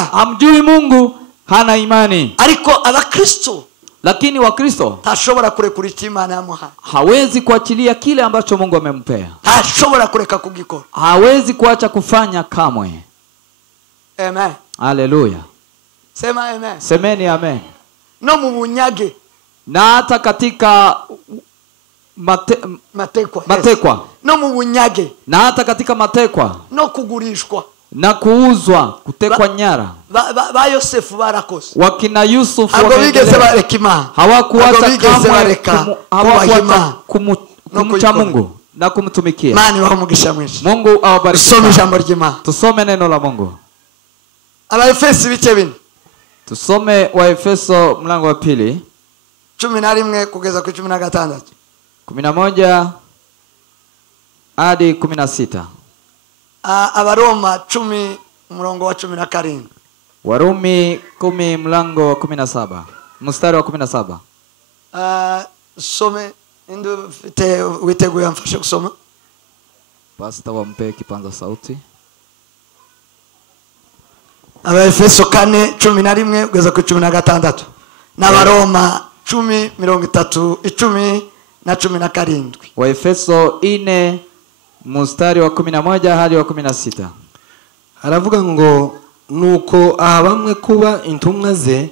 hamjui Mungu hana imani. Ariko abakristo, Lakini Wakristo ntashobora kurekura Imana yamuhaye. hawezi kuachilia kile ambacho Mungu amempea. Ntashobora kureka kugikora. Hawezi kuacha kufanya kamwe. Amen. Haleluya. Sema amen. Semeni amen. No mu bunyage, Na hata katika matekwa. No mu bunyage. Na hata katika matekwa. No kugurishwa. Na kuuzwa, kutekwa nyara. Ba Yosefu barakoze. Wakina Yusuf hawakuacha kumcha Mungu na kumtumikia. Mani wa mugisha mwinshi. Mungu awabariki. Tusome jambo ry'Imana. Tusome neno la Mungu. Abaefeso bice bine. Tusome Waefeso mlango wa 2. 11 kugeza ku 16. 11 hadi 16. Abaroma 10 mlango wa 17. Warumi 10 mlango wa 17. Mstari wa 17. Some ndio witeguye amfashe kusoma. Pastor wampe kipanza sauti. Abaefeso 4:11 kugeza ku 16. N'Abaroma 10:17. Waefeso 4 mstari wa 11 hadi wa 16. Haravuga ngo nuko bamwe kuba intumwa ze,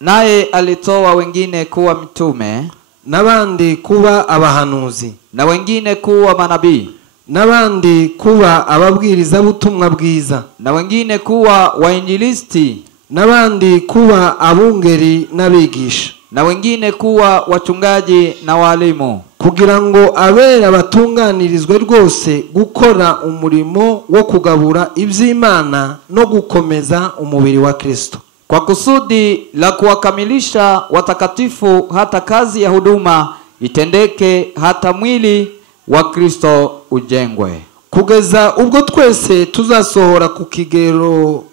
naye alitoa wengine kuwa mitume, nabandi kuba abahanuzi, na wengine kuwa manabii, nabandi kuba ababwiriza butumwa bwiza, na wengine kuwa wainjilisti, nabandi kuba abungeri n'abigisha, na wengine kuwa wachungaji na walimu, kugira ngo abera batunganirizwe rwose gukora umurimo wo kugabura iby'Imana no gukomeza umubiri wa Kristo, kwa kusudi la kuwakamilisha watakatifu, hata kazi ya huduma itendeke, hata mwili wa Kristo ujengwe, kugeza ubwo twese tuzasohora ku kigero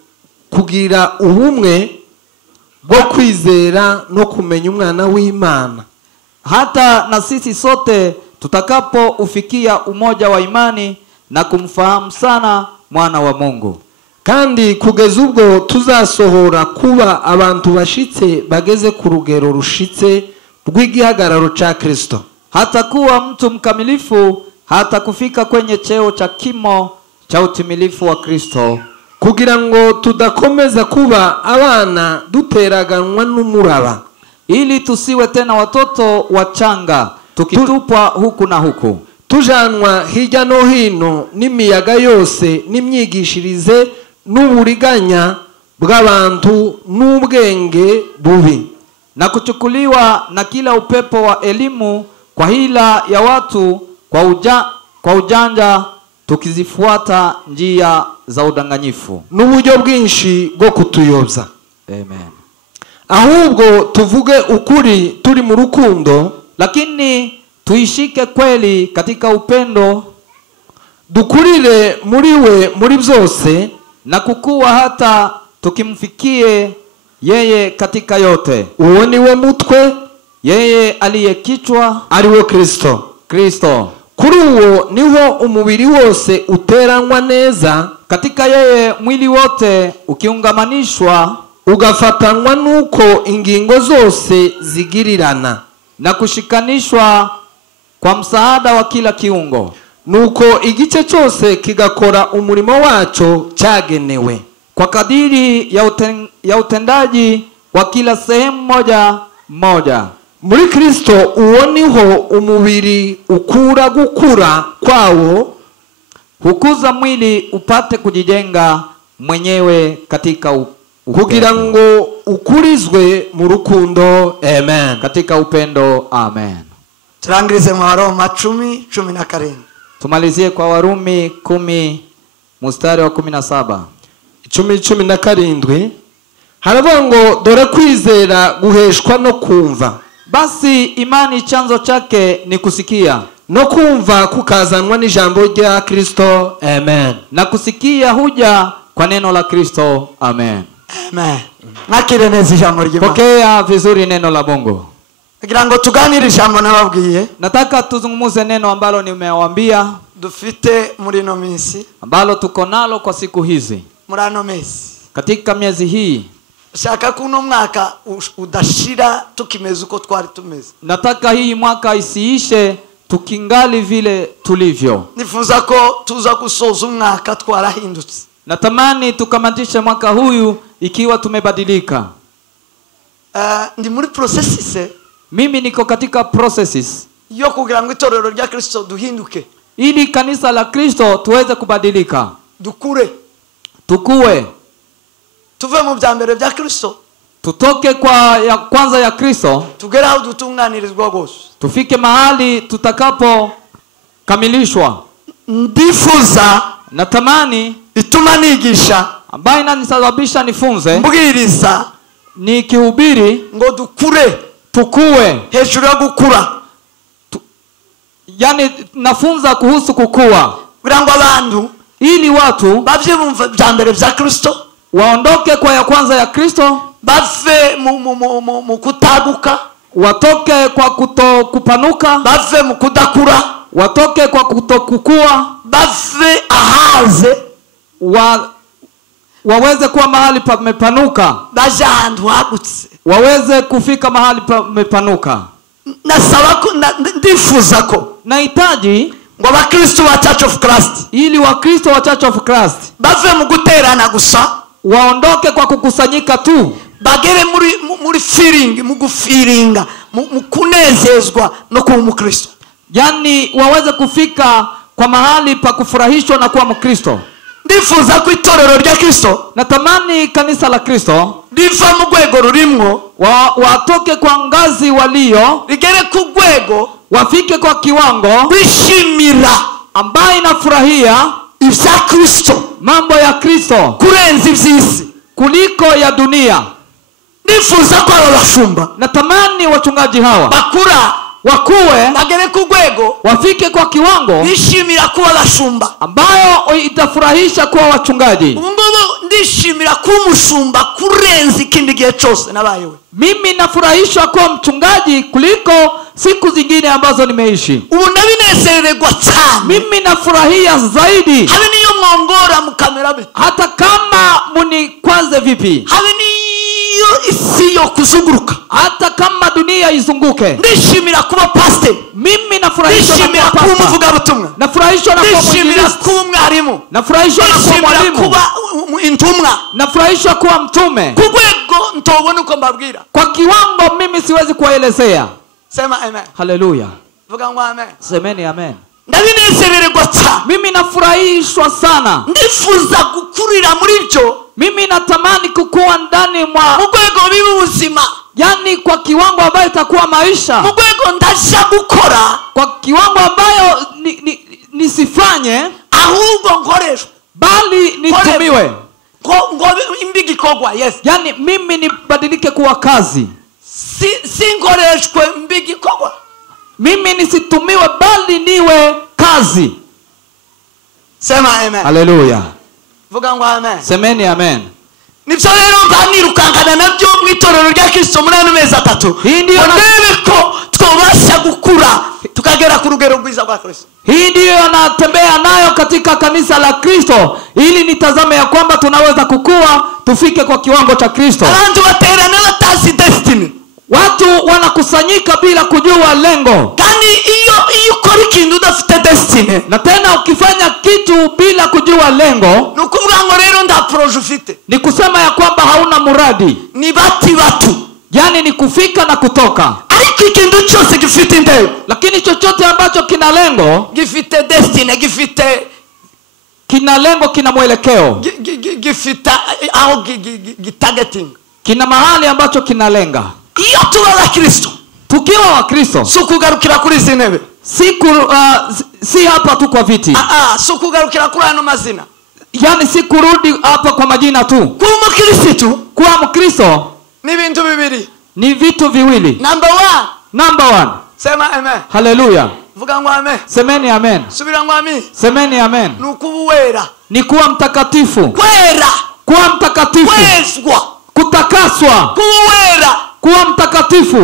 kugira ubumwe bwo kwizera no kumenya umwana w'Imana, hata na sisi sote tutakapo ufikia umoja wa imani na kumfahamu sana mwana wa Mungu, kandi kugeza ubwo tuzasohora kuba abantu bashitse bageze ku rugero rushitse rw'igihagararo ca Kristo, hata kuwa mtu mkamilifu, hata kufika kwenye cheo cha kimo cha utimilifu wa Kristo, kugira ngo tudakomeza kuba abana duteraganwa n'umuraba, ili tusiwe tena watoto wachanga tukitupwa huku na huku, tujanwa hirya no hino n'imiyaga yose n'imyigishirize n'uburiganya bw'abantu n'ubwenge bubi, na kuchukuliwa na kila upepo wa elimu kwa hila ya watu, kwa ujanja tukizifuata njia za udanganyifu n'uburyo bwinshi bwo kutuyobya. Amen. Ahubwo tuvuge ukuri turi mu rukundo, lakini tuishike kweli katika upendo, dukurire muri we muri byose, na kukua hata tukimfikie yeye katika yote. Uwo ni we mutwe, yeye aliye kichwa, ari we Kristo. Kuri uwo niho umubiri wose uteranywa neza, katika yeye mwili wote ukiungamanishwa ugafatanwa nuko ingingo zose zigirirana, na kushikanishwa kwa msaada wa kila kiungo, nuko igice cyose kigakora umurimo wacho cyagenewe, kwa kadiri ya utendaji wa kila sehemu moja moja. Muri Kristo uwo niho umubiri ukura gukura kwawo, hukuza mwili upate kujijenga mwenyewe katika upendo, kugira ngo ukurizwe mu rukundo. Amen. Katika upendo. Amen. Turangirize mu Waroma 10:17. Tumalizie kwa Warumi 10 mstari wa 17. 10:17 haravuga ngo dore kwizera guheshwa no kumva, basi imani chanzo chake ni kusikia, no kumva kukazanwa n'ijambo rya Kristo. Amen. Na kusikia huja kwa neno la Kristo. Amen. Amen. Nakire neza ijambo ry'Imana. Pokea vizuri neno la Mungu. Kugira ngo tuganire ijambo nababwiye, nataka tuzungumuze neno ambalo nimewaambia dufite muri no minsi, ambalo tuko nalo kwa siku hizi. Murano mesi, katika miezi hii shaka kuno mwaka udashira tukimeze uko twari tumeze. nataka hii mwaka isiishe tukingali vile tulivyo. Nifuza ko tuza gusoza umwaka twarahindutse. Natamani tukamatishe mwaka huyu ikiwa tumebadilika. Ndi muri processes. Mimi niko katika processes yo kugira ngo itorero rya Kristo duhinduke. ili kanisa la Kristo tuweze kubadilika. Dukure. Tukue. Tuve mu byambere bya Kristo. Tutoke kwa ya kwanza ya Kristo. Tugere aho dutunganirizwa gose. Tufike mahali tutakapo kamilishwa. Ndifuza natamani ituma nigisha ambaye inanisababisha nifunze mbwiriza nikihubiri ngo dukure tukue hejuru yo gukura. Yani nafunza kuhusu kukua kugira ngo abantu ili watu bavye bumva byambere bya Kristo waondoke kwa ya kwanza ya Kristo, bave mu kutaguka, watoke kwa kutokupanuka, bave mu kudakura, watoke kwa kutokukua, bave ahaze waweze kuwa mahali pamepanuka, baje ahantu hagutse, waweze kufika mahali pamepanuka. Nasaba ko ndifuza ko nahitaji ngo abakristo ba Church of Christ ili wakristo wa Church of Christ bave mu guterana gusa, waondoke kwa kukusanyika tu, bagere muri feeling, mu gufiringa, mu kunezezwa no kuba umukristo. yani waweze kufika kwa mahali pa kufurahishwa na kuwa mkristo. Ndifuza ko itorero rya Kristo, natamani kanisa la Kristo riva mu rwego rurimwo, watoke kwa ngazi walio, rigere ku rwego, wafike kwa kiwango bishimira ambaye inafurahia ibya Kristo, mambo ya Kristo kurenza iby'isi, kuliko ya dunia. Ndifuza ko abashumba, natamani wachungaji hawa bakura, wakue, bagere ku rwego, wafike kwa kiwango bishimira kuba abashumba, ambayo itafurahisha kuwa wachungaji. Ngubu ndishimira kuba umushumba kurenza ikindi gihe cyose nabayewe. Mimi nafurahishwa kuwa mchungaji kuliko siku zingine ambazo nimeishi. Ubu ndabinezererwa cyane. Mimi nafurahia zaidi. Habe niyo mwongora mukamera be, hata kama munikwaze vipi, habe niyo isi yo kuzunguruka, hata kama dunia izunguke. Ndishimira kuba pastor. Mimi nafurahishwa na Ndishimira kuba umuvugabutumwa. Nafurahishwa na kuwa Ndishimira kuba umwarimu. Nafurahishwa na kuwa mwalimu. kuba intumwa. Nafurahishwa kuwa mtume. Ku rwego ntobona uko mbabwira. Kwa kiwango mimi siwezi kuelezea. Sema amen. Haleluya. Vuga ngo amen. Semeni amen. Ndabinezererwa cyane. Mimi nafurahishwa sana. Ndifuza gukurira muri byo. Mimi natamani kukua ndani mwa urwego b'ubuzima, yani kwa kiwango ambayo itakuwa maisha, urwego ndaja gukora kwa kiwango ambayo nisifanye ahubwo nkoreshwe, bali nitumiwe. ngo imbigi kogwa. Yes, yani mimi nibadilike kuwa kazi, si nkoreshwe mbigi kogwa. mimi nisitumiwe bali niwe kazi. Sema amen. Haleluya. Vuga ngo amen. Semeni amen. Nibyo rero mbanirukangana nabyo mu itorero rya Kristo muri ano mezi atatu. Hii ndio ko twabasha gukura tukagera ku rugero rwiza rwa Kristo. Hii ndio natembea nayo katika kanisa la Kristo ili nitazame ya kwamba tunaweza kukua tufike kwa kiwango cha Kristo. Abantu baterana batazi destiny. Watu wanakusanyika bila kujua lengo. Kandi iyo ukora ikintu udafite destiny, na tena ukifanya kitu bila kujua lengo, nukuvuga ngo rero nda project ufite, ni kusema ya kwamba hauna muradi, ni batu, yani ni kufika na kutoka. Ariko ikintu cyose gifite intego, lakini chochote ambacho kina lengo, gifite destiny, kina lengo, kina mwelekeo, gifite aho targeting, kina mahali ambacho kinalenga. Iyo tuba wa Kristo, tukiwa wa Kristo, sukugarukira kuri zinebe, si hapa tu kwa viti, sukugarukira kuri ano mazina, yani si kurudi hapa kwa majina tu. Kuwa Mkristo ni bintu bibiri, ni vitu viwili. Number one. Sema amen. Haleluya. Vuga ngo amen. Semeni amen. Subira ngo amen. Semeni amen. Nukubuwera, ni kuwa mtakatifu. Kwera, kuwa mtakatifu. Kwezwa, kutakaswa. Kubuwera, kuwa mtakatifu.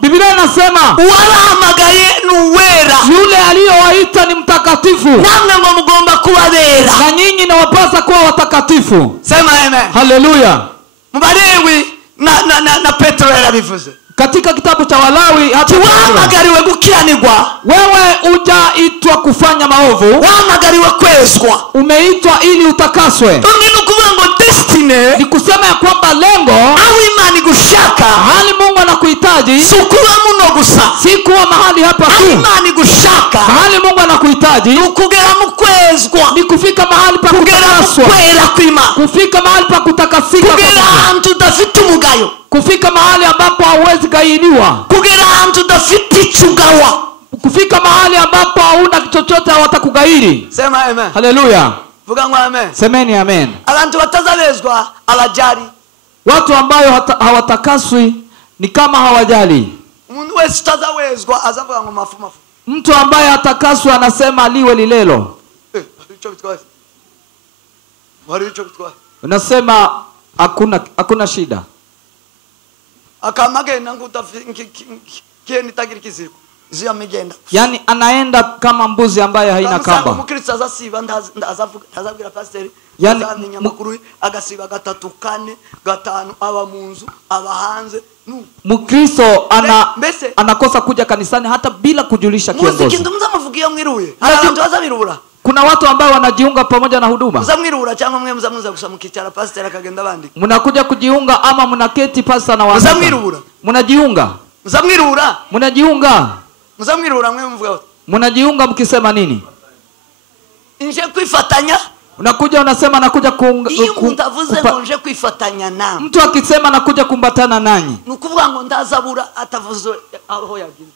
Biblia inasema uwabahamagaye nuwera, yule aliyowaita ni mtakatifu. namwe ngo mugomba kubabera. na nyinyi nawapasa kuwa watakatifu. Sema amen. Haleluya. Mubalewi na Petro yarabivuze. Katika kitabu cha Walawi hata wahamagariwe gukiranirwa, wewe ujaitwa kufanya maovu, wahamagariwe kwezwa, umeitwa ili utakaswe. Ungino kuvuga ngo destiny Ni kusema ya kwamba lengo aho Imana igushaka, hali Mungu anakuhitaji sukuba muno gusa, si kuwa mahali hapa aho tu. Imana igushaka, Mahali Mungu anakuhitaji ukugera mu kwezwa, ni kufika mahali pa kugera mu kutakaswa, kwera kw'Imana, kufika mahali pa kutakasika, kugera ahantu udafite umugayo, kufika mahali ambapo hauwezi gainiwa, kugera ahantu udafite icugawa, kufika mahali ambapo hauna chochote hawatakugairi. Sema amen. Haleluya. Vuga ngo amen. Semeni amen. Abantu batazabezwa abajari, Watu ambayo hawatakaswi ni kama hawajali. umuntu wese utazawezwa azavuga ngo mafu. Mtu ambaye hatakaswi anasema liwe lilelo. Ico bitwaye. Wari ico bitwaye. Unasema hakuna shida. Akamagenda ngutafikieni tagiri kiziko. Zia migenda. Yani anaenda kama mbuzi ambaye haina kamba. Mukristo azasiba ndazavugira pastor. Yani nyamakuru agasiba 3 4 5 aba munzu aba hanze. Mkristo anakosa kuja kanisani hata bila kujulisha kiongozi. Muzikindu muzamuvugiye mwiruye. Abantu bazabirubura. Kuna watu ambao wanajiunga pamoja na huduma. Muzamwirubura cyangwa mwe muzamuza gusa mukicara pastor akagenda abandi. Mnakuja kujiunga ama mnaketi pastor na wazee. Muzamwirubura. Mnajiunga. Muzamwirubura. Mnajiunga. Muzamwirubura mwe mvuga. Mnajiunga mkisema nini? Nje kwifatanya. Unakuja unasema nakuja iyo mutavuze ngo nje kwifatanya na. Mtu akisema nakuja kumbatana nanyi. Nukuvuga ngo ndazabura atavuze aho yagiye.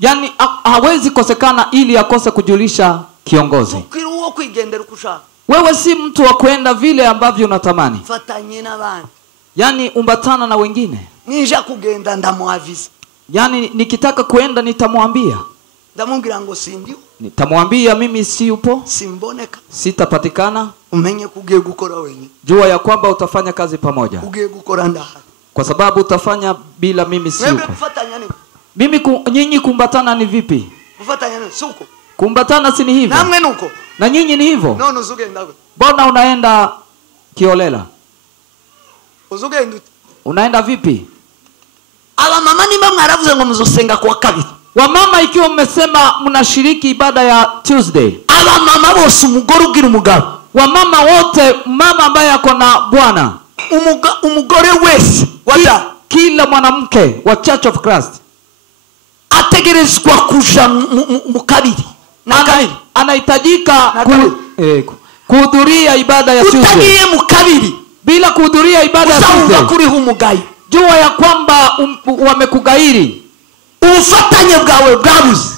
Yani hawezi kosekana ili akose kujulisha kiongozi. Ukiruwo kwigendera ukushaka. Wewe si mtu wa kwenda vile ambavyo unatamani. Fatanye n'abandi. Yani umbatana na wengine. Ninja kugenda ndamuavisa. Yani nikitaka kuenda nitamwambia. Ndamubwira ngo sindio. Nitamwambia mimi si upo, simboneka, sitapatikana. Umenye kugiye gukora wenye. Jua ya kwamba utafanya kazi pamoja. Ugiye gukora ndahari. Kwa sababu utafanya bila mimi si upo. Wewe kufatanya nini? Mimi nyinyi kumbatana ni vipi? Kufatanya nini? Suko. Kumbatana si ni hivyo? Namwe nuko. Na nyinyi ni hivyo? No uzugenda. Mbona unaenda kiolela? Uzugenda. Unaenda vipi? Aba mama ni mama aravuze ngo muzosenga kwa kabiri. Wamama ikiwa mmesema mnashiriki ibada ya Tuesday. Aba mama bose umugore ugira umugabo. Wamama wote, mama ambaye ako na bwana. Umugore wese wata kila mwanamke wa Church of Christ ategerezwa kuja mu kabiri. Na kabiri anahitajika kuhudhuria ibada ya Tuesday. Utagiye mu kabiri bila kuhudhuria ibada ya Tuesday, kuri humugayo. Jua ya kwamba wamekugairi. Ufatanye bwawe bwabuze.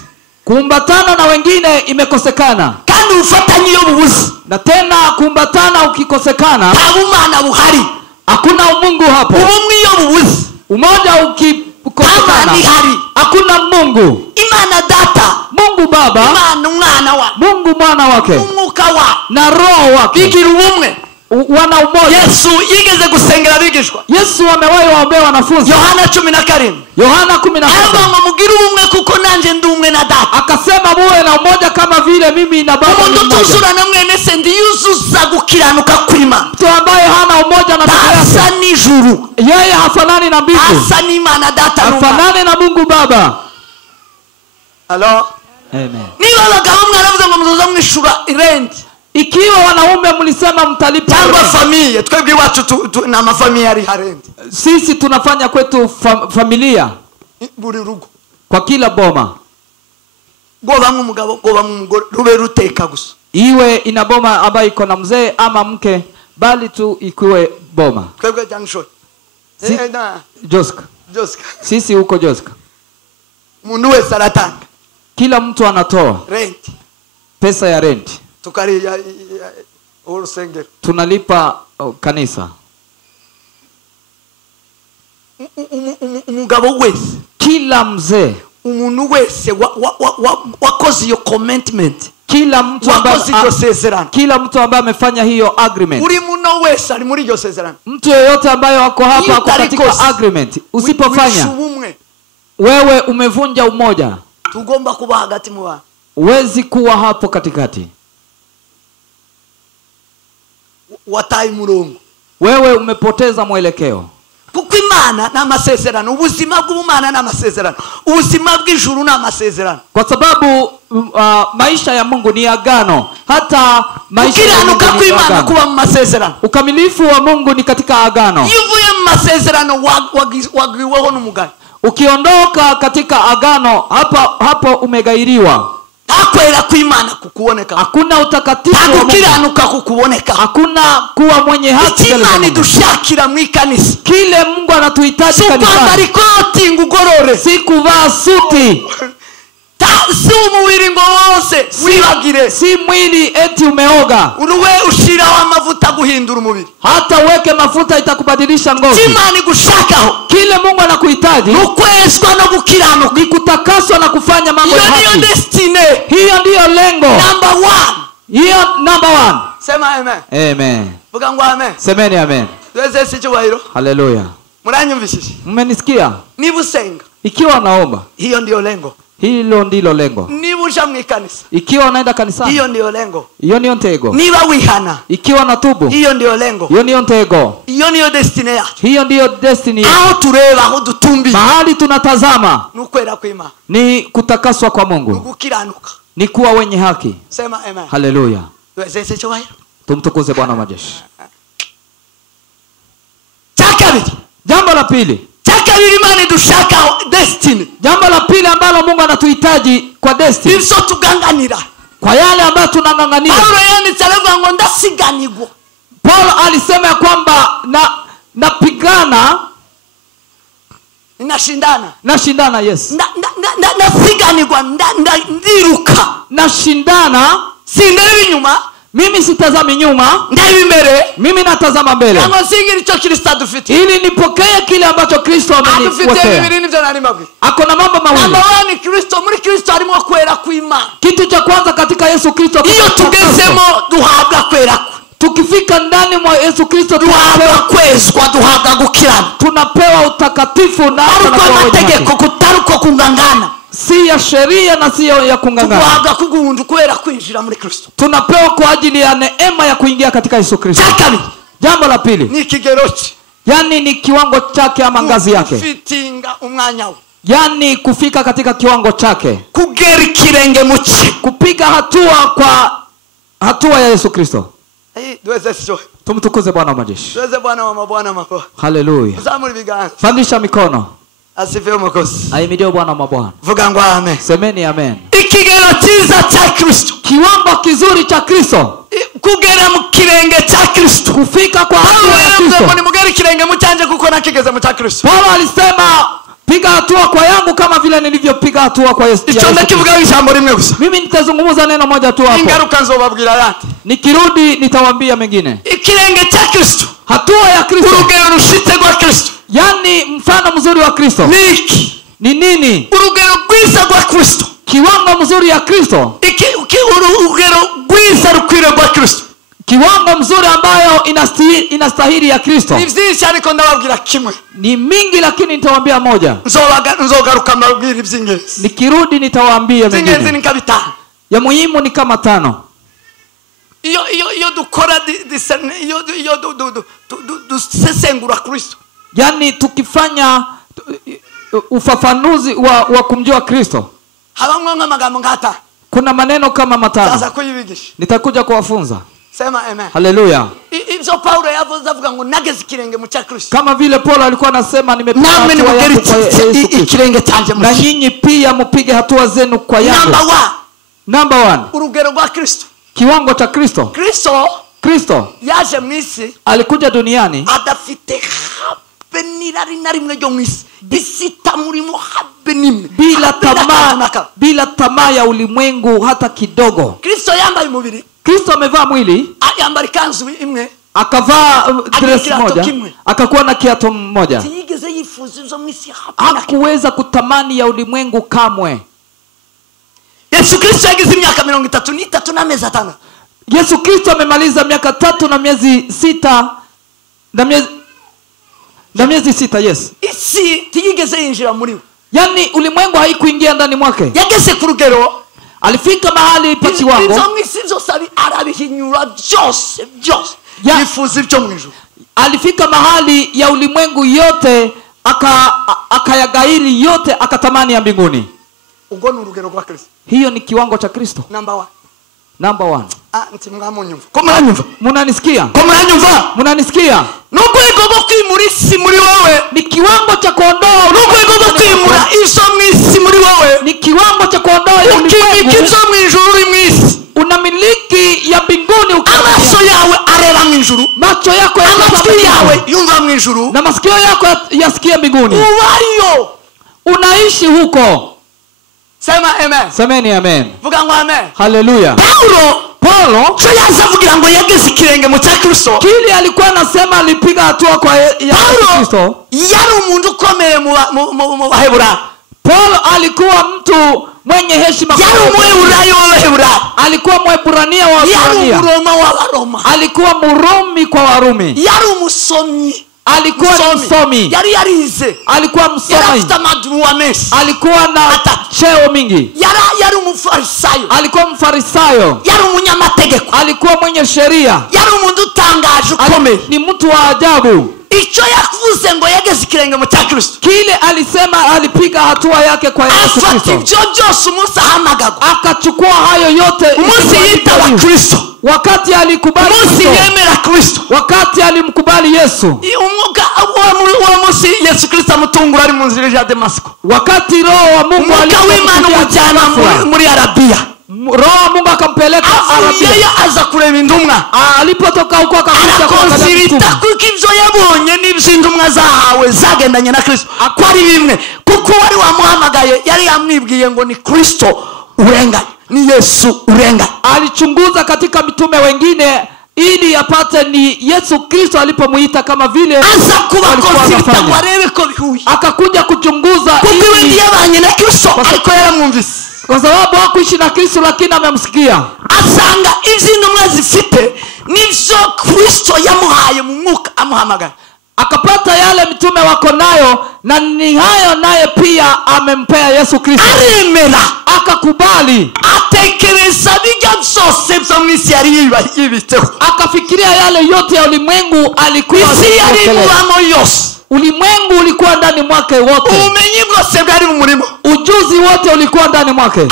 Kumbatana na wengine imekosekana. Kandi ufatanye yo bubuze. Na tena kumbatana ukikosekana, tabumana buhari. Hakuna umungu hapo. Ubumwe yo bubuze. Umoja ukikosekana, hakuna Mungu. Imana data, Mungu Baba, Imana mwana wa, Mungu mwana wake, umwuka wa, na roho wake bigira ubumwe. Wana umoja. Yesu yigeze gusengera bigishwa. Yesu amewahi waombea wanafunzi. Yohana 17. Yohana 17. Aba mugira ubumwe kuko nanje ndi umwe na data. Akasema muwe na umoja kama vile mimi na Baba ni mmoja. Umuntu tuzura na mwene se ndi yuzuza gukiranuka kw'Imana. Mtu ambaye hana umoja na Baba yake, asa n'ijuru. Yeye hafanani na mbingu. Asa n'Imana data n'Umwana. Hafanani na Mungu Baba. Hello. Amen. Niba abagabo mwaravuze ngo muzoza mwishura rent. Ikiwa wanaume mlisema mtalipa cyangwa familia, twebwe iwacu na mafamilia ari harenti. Sisi tunafanya kwetu familia buri rugo, kwa kila boma. Goba nk'umugabo, goba nk'umugore, rube ruteka gusa. Iwe ina boma ambayo iko na mzee ama mke, bali tu ikiwe boma. Twebwe junction. Joska. Sisi huko Joska. Mundu wese aratanga. Kila mtu anatoa rent. Pesa ya rent. Tukari ya urusengero. Tunalipa kanisa. Umugabo wese, kila mzee, umuntu wese wakoze iyo commitment. Kila mtu ambaye amefanya hiyo agreement. Uri muno wese ari muri iryo sezerano. Mtu yeyote ambaye wako hapa katika agreement, usipofanya wewe umevunja umoja. Tugomba kuba hagati mu bantu. Uwezi kuwa hapo katikati. wataye umurongo. wewe umepoteza mwelekeo. Kuko Imana n'amasezerano, ubuzima bw'Imana n'amasezerano, ubuzima bw'ijuru n'amasezerano. Kwa sababu maisha ya Mungu ni agano. Hata maisha ya Mungu ni agano. Kuba mu masezerano. Ukamilifu wa Mungu ni katika agano. Yuvuye mu masezerano wagwiweho n'umugayo. Ukiondoka katika agano, hapo umegairiwa. Akwera kw'Imana kukuoneka. Hakuna utakatifu wa Mungu. Akukiranuka kukuboneka. Hakuna kuwa mwenye haki. Imana dushakira mu ikanisa. Kile Mungu anatuhitaji kanisani. Kwambara ikoti ngugorore. Si kuvaa suti. Si umubiri ngo wose wibagire. Si mwili eti umeoga. Uruwe ushiraho amavuta guhindura umubiri. Hata weke mafuta itakubadilisha ngozi. Imana gushakaho. Kile Mungu anakuhitaji ukwezwa no gukiranuka. Ni kutakaswa na kufanya mambo ya haki. Hiyo ndio destiny. Hiyo ndio lengo. Number 1. Hiyo number 1. Sema amen. Amen. Vuga ngo amen. Semeni amen. Tuweze sicyubahiro. Haleluya. Muranyumvishije? Mmenisikia? Niba usenga. Ikiwa naomba. Hiyo ndio lengo. Hilo ndilo lengo. Niba uja mu ikanisa. Ikiwa unaenda kanisani. Hiyo ndio lengo. Hiyo ndio ntego. Niba wihana. Ikiwa natubu. Hiyo ndio lengo. Hiyo ndio ntego. Hiyo ndio destiny yacu. Hiyo ndio destiny. Aho tureba aho dutumbi. Mahali tunatazama nukwera kw'Imana. Ni kutakaswa kwa Mungu. Nugukiranuka. Ni kuwa wenye haki. Sema amen. Haleluya. Tuweze sicyubahiro. Tumtukuze Bwana wa majeshi. Chakabiri. Jambo la pili. Chakabiri Imana dushaka destiny. Jambo la pili ambalo Mungu anatuhitaji kwa destiny. Nivyo tuganganira. Kwa yale ambayo tunangangania. Paulo yanditse aravuga ngo ndasiganirwa. Paulo alisema kwamba napigana nashindana yes. Nasiganirwa ndiruka. Nashindana sindeba inyuma. Mimi sitazami nyuma, ndeba imbere. Mimi natazama mbele. Ngo singira icyo Kristo adufite. Ili nipokee kile ambacho Kristo ameniwekea. Adufite bibiri nivyo nari mabwi. Ako na mambo mawili. Ni Kristo, muri Kristo harimo kwera kw'Imana. Kitu cha kwanza katika Yesu Kristo. Iyo tugezemo duhabwa kwera. Tukifika ndani mwa Yesu Kristo duhabwa kwezwa, duhabwa gukirana. Tunapewa utakatifu na amategeko kutaruko kungangana. Si ya sheria na si ya kungangana. Tuhabwa kugundu kwera kwinjira muri Kristo. Tunapewa kwa ajili ya neema ya kuingia katika Yesu Kristo. Jambo la pili. Ni kigerochi. Yani ni kiwango chake ama ngazi yake. Kufitinga umwanya we. Yani kufika katika kiwango chake. Kugera kirenge muci. Kupiga hatua kwa hatua ya Yesu Kristo. Duweze sio. Tumtukuze Bwana wa majeshi. Duweze Bwana wa mabwana mako. Haleluya. Zamuri biganza. Pandisha mikono. Asifiwe Mwokozi. Ahimidiwe Bwana wa mabwana. Vuga ngo amen. Semeni amen. Ikigero cyiza cha Kristo. Kiwango kizuri cha Kristo. Kugera mu kirenge cha Kristo. Kufika kwa hatua ya Kristo. Ni mugera kirenge mu cyanje kuko nakigeze mu cha Kristo. Paulo alisema piga hatua kwa yangu kama vile nilivyopiga hatua kwa Yesu. Icyo ndakivuga ijambo rimwe gusa. Mimi nitazungumza neno moja tu hapo. Ingaruka nzobabwira yandi. Nikirudi nitawaambia mengine. Ikirenge cha Kristo. Hatua ya Kristo. Urugero rushitse rwa Kristo. Yani mfano mzuri wa Kristo. Niki. Ni nini? Urugero rwiza rwa Kristo. Kiwango mzuri ya Kristo. Urugero rwiza rukwira rwa Kristo. Kiwango mzuri ambayo inastahili ya Kristo. Ni vyinshi ariko ndababwira kimwe. Ni mingi lakini nitawaambia moja. Nzogaruka mbabwira iby'ingenzi. Nikirudi nitawaambia mengine. Iby'ingenzi ni kabitano. Ya muhimu ni kama 5. Iyo dukora dusesengura Kristo. Yani tukifanya ufafanuzi wa kumjua Kristo. Habamwe nk'amagambo ngata. Kuna maneno kama 5. Sasa kuyibigisha. Nitakuja kuwafunza. Sema amen. Haleluya. Ibyo Paulo yavuze avuga ngo nageze kirenge mu cya Kristo. Kama vile Paulo alikuwa anasema nimepiga hatua yangu kwa Yesu kirenge canje mu. Na nyinyi pia mpige hatua zenu kwa yangu. Number 1. Urugero rwa Kristo. Kiwango cha Kristo. Kristo yaje mu isi alikuja duniani adafite benirari na rimwe ryo mu isi. Bisita murimo habe nimwe. Bila tamaa ya ulimwengu hata kidogo. Kristo yambaye umubiri. Kristo amevaa mwili. Yambara kanzu imwe. Akavaa dress moja. Akakuwa na kiatu moja. Tigeze yifuza izo mu isi hakuweza kutamani ya ulimwengu kamwe. Yesu Kristo yagize imyaka 33 n'amezi 5. Yesu Kristo amemaliza miaka 3 na miezi 6 na miezi 6 yes. Isi tigeze yinjira muri we. Yani ulimwengu haikuingia ndani mwake. Yageze ku rugero alifika mahali pa kiwango. Izo misi zose arabihinyura byose. yifuza ibyo mu ijuru. Alifika mahali ya ulimwengu yote akayagairi yote, akatamani ya mbinguni. Ubwo ni urugero rwa Kristo. Hiyo ni kiwango cha Kristo. Number 1. Nti mwamunyumva. Ko muranyumva? Munanisikia? Ko muranyumva? Munanisikia? N'urwego rwo kwimura isi muri wowe. Ni kiwango cha kuondoa. N'urwego rwo kwimura izo mu isi muri wowe. Ni kiwango cha kuondoa ukimiliki izo mu ijuru uri mu isi. Unamiliki ya mbinguni. Amaso yawe areba mu ijuru. Macho yako amatwi yawe yumva mu ijuru. Na masikio yako yasikia mbinguni. Ubayo. Unaishi huko. Sema amen. Semeni amen. Vuga ngo amen. Hallelujah. Paulo cyo yazavugira ngo yageze ikirenge mu cya Kristo. Kile alikuwa anasema alipiga hatua kwa Kristo. Yari umuntu ukomeye mu Baheburayo. Paulo alikuwa mtu mwenye heshima. Yari Umweburayo wa Baheburayo. Alikuwa Mwebrania wa Waebrania. Yari Mroma wa Waroma. Alikuwa Mrumi kwa Warumi. Yari umusomyi. Alikuwa msomi. Yari yarize. Alikuwa msomi. Yari afite amadruwa menshi. Alikuwa na cheo mingi. Yari umufarisayo. Alikuwa mfarisayo. Yari umunyamategeko. Alikuwa mwenye sheria. Yari umuntu utangaje ukomeye. Ni mtu wa ajabu. Icyo yakuvuze ngo yageze ikirenge mu cya Kristo. Kile alisema alipiga hatua yake kwa Yesu Kristo. Afata ibyo byose umunsi ahamagagwa. Akachukua hayo yote umunsi yitaba Kristo. Wakati alikubali Kristo. Umunsi yemera Kristo. Wakati alimkubali Yesu. Uwo munsi Yesu Kristo amutungura ari mu nzira ya Damasco. Wakati Roho wa Mungu alimujyana muri Arabia. Roho Mungu akampeleka Arabia. Yeye aza kureba indumwa. Alipotoka huko akakuja kwa kuko ibyo yabonye n'ibyindumwa zahawe zagendanye na Kristo. Akwari bimwe kuko wari wamuhamagaye yari yamwibwiye ngo ni Kristo urenganye. Ni Yesu urenganye. Alichunguza katika mitume wengine ili apate ni Yesu Kristo alipomuita kama vile asa kuba konfirita ngo arebe ko bihuye. Akakuja kuchunguza kuko wendi yabanye na Kristo ariko yaramwumvise. Kwa sababu hakuishi na Kristo lakini amemsikia. Asanga ivyintumwa zifite nivyo Kristo yamuhaye mu mwuka amuhamagara. Akapata yale mitume wako nayo na ni hayo naye pia amempea Yesu Kristo. Aremera. Akakubali. Atekereza bijya byose byo mwisi yari yibiteho. Akafikiria yale yote ya ulimwengu alikuwa yari mubamo yose. Ulimwengu ulikuwa ndani mwake wote. Ubumenyi bwose bwari mu murimo. Ujuzi wote ulikuwa ndani mwake.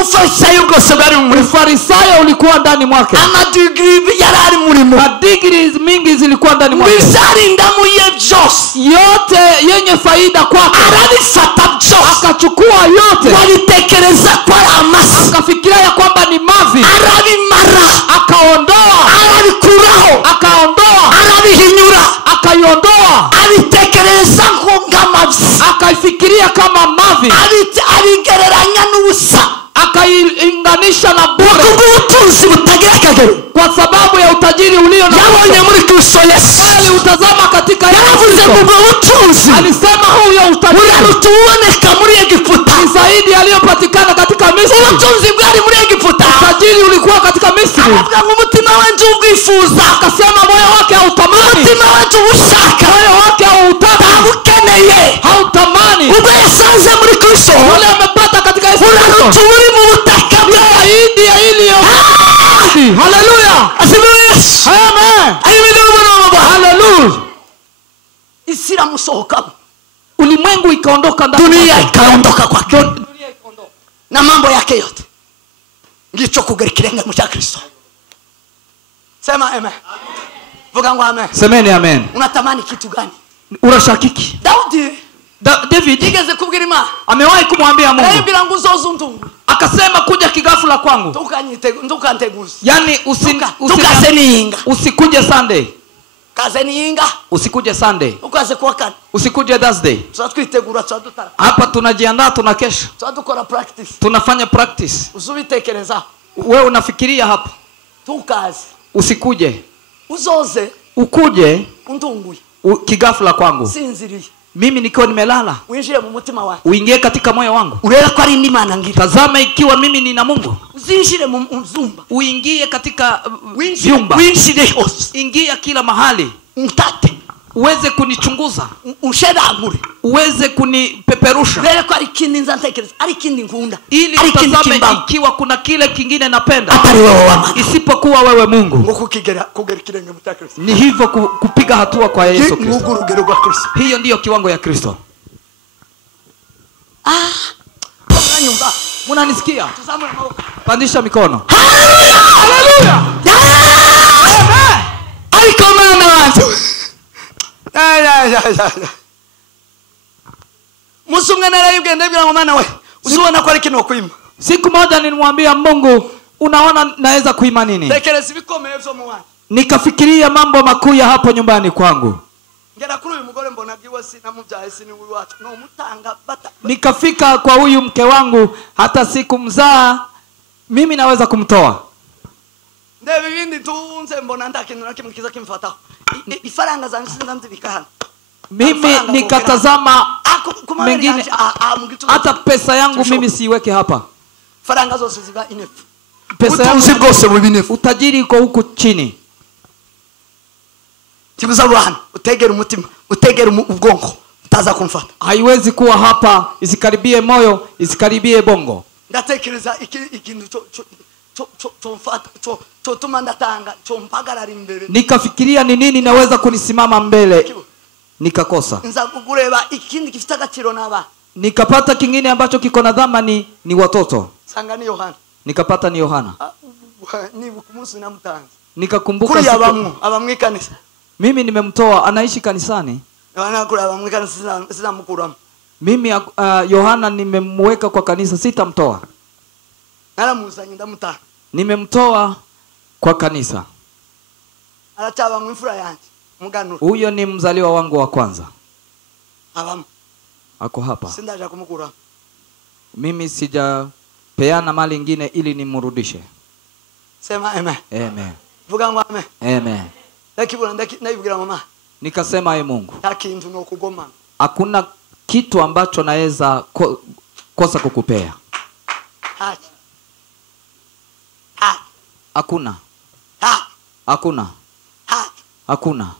Ufarisayo bwose bwari mu murimo. Ufarisayo ulikuwa ndani mwake. Amadigiri yarari mu murimo. Madigiri mingi zilikuwa ndani mwake. Bizarinda mu ye byose. Yote yenye faida kwake. Arabifata byose. Akachukua yote. Walitekereza kwa amasi. Akafikiria ya kwamba ni mavi. Arabimara. Akaondoa. Arabikuraho. Akaondoa. Arabihinyura. Akaiondoa. Alitekereza ngamavi. Akaifikiria kama mavi. Aligereranya n'ubusa. Akailinganisha na bure. Ubutunzi butagira akagero. Kwa sababu ya utajiri ulio na yabonye muri Kristo Yesu. Bali utazama katika yaravuze ngo ubutunzi. Alisema huyo utajiri urarutuboneka muri Egiputa. Ni zaidi aliyopatikana katika Misri. Ubutunzi bwari muri Egiputa. Utajiri ulikuwa katika Misri. Akavuga ngo umutima wanje ubwifuza. Akasema moyo wake hautamani. Umutima wanje ubushaka. Moyo wake hautaki. Haukeneye. Hautamani. Ubwo yasanze muri Kristo. Ule amepata katika Yesu. Urarutuburi mu butaka bwe. Zaidi ya iliyo. Hallelujah. Asifiwe Yesu. Amen. Hallelujah. Isira musohoka. Ulimwengu ikaondoka ndani. Dunia ikaondoka kwake. Dunia ikaondoka. Na mambo yake yote. Ngicho kugera kirenge mu cya Kristo. Sema amen. Vuga ngo amen. Semeni amen. Unatamani kitu gani? Urashakiki. David igeze kubwira Imana. Amewahi kumwambia Mungu. Ayibira ngo uzozuntungu. Akasema kuja kigafula kwangu. Ndukanteguza. Yani usikuje Sunday. Kaze niinga. Usikuje Sunday. Ukaze kuwa kane. Usikuje Thursday. Twitegura twadutara. Hapa tunajiandaa tunakesha. Twadukora practice. Tunafanya practice. Usubitekereza. Wewe unafikiria hapa. Tukaze. Usikuje. Uzoze. Ukuje. Untunguye. Kigafula kwangu. Sinziri. Mimi nikiwa nimelala. Uingie mu mutima wangu. Uingie katika moyo wangu. Urera ko ari Imana ngira. Tazama ikiwa mimi nina Mungu. Uzinjire mu mzumba. Uingie katika vyumba. Uinjire hose. Ingia kila mahali. Mtate. uweze kunichunguza, unshedagure, uweze kunipeperusha, rero ko ari kindi nzantekereza, ari kindi nkunda, ili ari kindi utazame kimbamo, ikiwa kuna kile kingine napenda atari wewe wama, isipokuwa wewe Mungu. ngo kugera kirenge mu Kristo. Ni hivyo kupiga hatua kwa Yesu Kristo. Ngugu rugero rwa Kristo. Hiyo ndiyo kiwango ya Kristo. Nyumba, mnanisikia? tuzamwe maboko, Pandisha mikono. Haleluya! Amen. Ariko mwana wangu. Musumwe narayibwe ndabwira ngo mwana we, usubona ko ari kino kwima. Siku moja nilimwambia Mungu, unaona naweza kuima nini? Tekereza ibikomeye byo mu wanyu. Nikafikiria mambo makuu ya hapo nyumbani kwangu. Ngera kuri uyu mugore mbona giwe sinamubyaye sini uri wacu no mutanga bata. Nikafika kwa huyu mke wangu, hata sikumzaa, mimi naweza kumtoa. Ndebe ibindi tunze mbona ndakintu nakimkiza kimfataho. Ifaranga zanjye sinzamzibika hano. Mimi nikatazama mengine, hata pesa yangu mimi siweke hapa. Faranga zose ziba inefu. Pesa yangu bwose bubinefu. Utajiri uko huko chini. Tibuza abantu utegera umutima, utegera ubwonko, utaza kumfata. Haiwezi kuwa hapa, isikaribie moyo, isikaribie bongo. Ndatekereza ikintu cyo mfata, cyo tuma ndatanga, cyo mpagarara imbere. Nikafikiria ni nini naweza kunisimama mbele. Nikakosa. Nza kugureba ikindi gifite agaciro naba. Nikapata kingine ambacho kiko na dhamani ni watoto. Sanga ni Yohana. Nikapata ni Yohana. Ni bukumunsi na mutanzi. Nikakumbuka kuri abamwe kanisa. Mimi nimemtoa, anaishi kanisani. Wana kuri abamwe kanisa sizamukuramo. Mimi Yohana nimemweka kwa kanisa, sitamtoa. Naramuzanye ndamutaka. Nimemtoa kwa kanisa. Arachaba mwimfura yanjye. Muganura. Huyo ni mzaliwa wangu wa kwanza. Abam. Ako hapa. Sindaje kumukura. Mimi sijapeana mali nyingine ili nimrudishe. Sema amen. Amen. Vuga ngo amen. Amen. Ndakibona ndayibwira mama. Nikasema Mungu, takintu no kugoma. Hakuna kitu ambacho naweza kosa kukupea. Haki. Hakuna. Hakuna. Hakuna.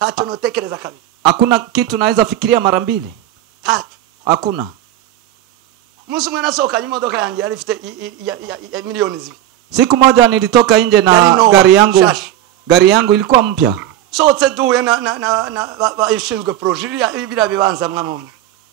Hacho notekereza kabisa. Hakuna kitu naweza fikiria mara mbili. Hakuna. Musu mwana soka imodoka yanjye yari ifite milioni zibi. Siku moja nilitoka nje na gari yangu ilikuwa mpya. Sote duwe na ishinzwe projet ibira bibanza mwamona.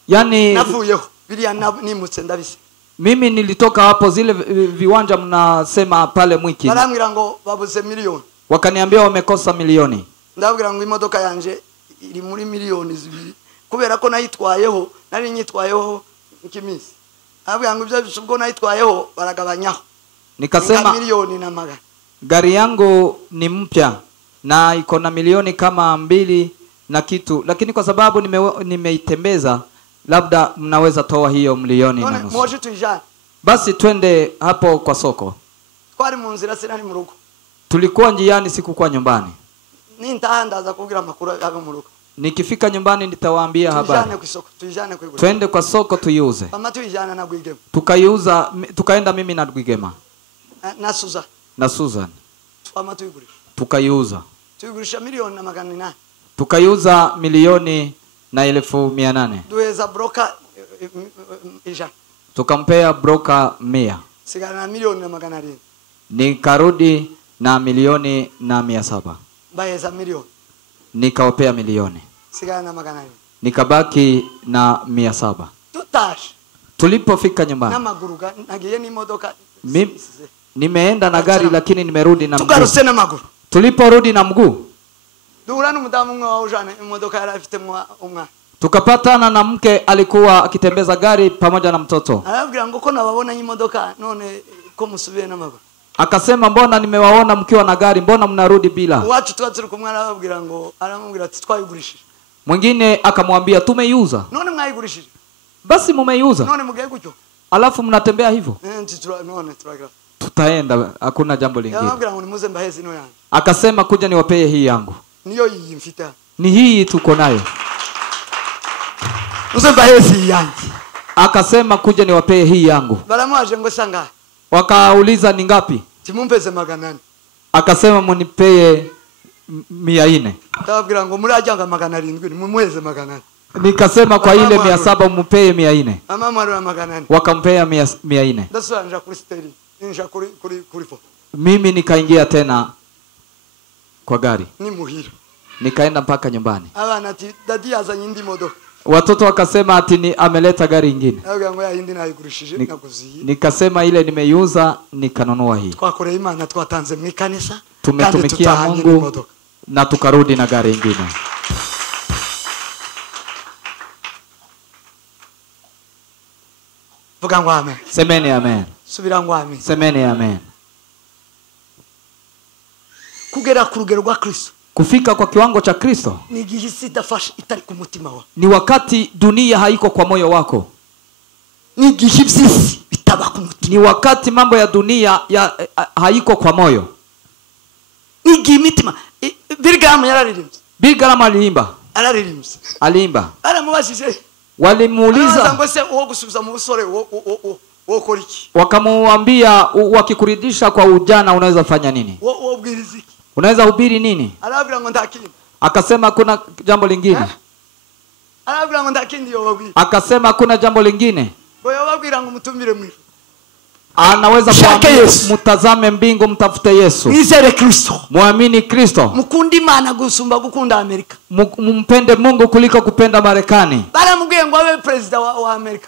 Yani navuyeho biriya nimutse ndabise. Mimi nilitoka hapo zile viwanja mnasema pale Mwiki. Barambwira ngo babuze milioni. Wakaniambia wamekosa milioni. Ndabwira ngo imodoka yanje iri muri milioni zibiri. Kubera ko nayitwayeho, nari nyitwayeho nkimisi. Ndabwira ngo ibyo bisubwo nayitwayeho baragabanyaho. Nikasema milioni na magana. Gari yangu ni mpya na iko na milioni kama 2 na kitu, lakini kwa sababu nimeitembeza labda mnaweza toa hiyo milioni na nusu. Mwaje tuijane. Basi twende hapo kwa soko. Twari mu nzira sinari mu rugo. Tulikuwa njiani, sikukuwa nyumbani. Nintaandaza kugira makuru yago mu rugo. Nikifika nyumbani nitawaambia habari. Tuijane ku soko, tuijane ku. Twende kwa soko tuiuze. Mama tuijana na Gwigema. Tukaiuza, tukaenda mimi na Gwigema. Na Susan. Mama tuigurisha. Tukaiuza. Tuigurisha milioni na magana 8. Tukaiuza milioni na 1800. Duweza broker ija. Tukampea broker 100. Sigara na milioni na magana 4. Nikarudi na milioni na 700. Baeza milioni. Nikawapea milioni. Sigara na magana 4. Nikabaki na 700. Tutash. Tulipofika nyumbani. Na maguruga nagiye ni modoka. Nimeenda na gari lakini nimerudi na mguu. Tukaruse na maguru. Tuliporudi na mguu. Duhura n'umudamu mwe waujana imodoka yari afite umwana. Tukapatana na mke alikuwa akitembeza gari pamoja na mtoto. Arabwira ngo ko nababona imodoka none ko musubiye n'amaguru. Akasema mbona nimewaona mkiwa na gari, mbona mnarudi bila? Wacu twaturi kumwe arabwira ngo aramubwira ati twayigurishije. Mwingine akamwambia tumeiuza. None mwayigurishije. Basi mumeiuza. None mugaye gutyo. Alafu mnatembea hivyo? None turagira. Tutaenda, hakuna jambo lingine. Arabwira ngo nimuze mbaheze ino yangu. Akasema kuja niwapee hii yangu. Niyo iyi mfita. Ni hii tuko nayo. Muze mbaheze yangu. Akasema kuja niwapee hii yangu. Baramwaje ngo sanga. Wakauliza ni ngapi? Timumpeze magana 4. Akasema munipee 400. ndababwira ngo muri ajyanga 700 mu mwezi 800. Nikasema kwa ile 700 mpee 400. Mama mara 800. Wakampea 400. Ndasubira kuri steri. Ninja kuri fo. Mimi nikaingia tena kwa gari. Ni muhira. Nikaenda mpaka nyumbani. Abana ati dadi yazanye indi modoka. Watoto wakasema ati ni ameleta gari nyingine. Ndabwira ya hindi nayigurishije naguziye. Nikasema ile nimeiuza nikanunua hii. Twakoreye Imana twatanze mu kanisa. Tumetumikia Mungu na tukarudi na gari nyingine. Vuga ngo amen. Semeni amen. Subira ngo amen. Semeni amen. Kugera ku rugero rwa Kristo. Kufika kwa kiwango cha Kristo ni igihe isi idafashe itari ku mutima wawe. Ni wakati dunia haiko kwa moyo wako. Ni igihe iby'isi bitaba ku mutima. Ni wakati mambo ya dunia haiko kwa moyo. Ni igihe imitima. Bilgam yararirimbye. Bilgam aliimba. Aliimba. Aramubajije. Walimuuliza ngo se uwo gusubiza mu busore wo koriki. Wakamuambia wakikuridisha kwa ujana unaweza fanya nini? Wo bwirizi. Unaweza hubiri nini? Arabira ngo ndakindi. Akasema kuna jambo lingine. Arabira ngo ndakindi yo babwira. Akasema kuna jambo lingine. Boyo babwira ngo mutumire mwiru. Anaweza kuambia mtazame mbingu mtafute Yesu. Mwizere Kristo. Muamini Kristo. Mukundi Imana gusumba gukunda Amerika. Mpende Mungu kuliko kupenda Marekani. Baramubwiye ngo abe president wa Amerika.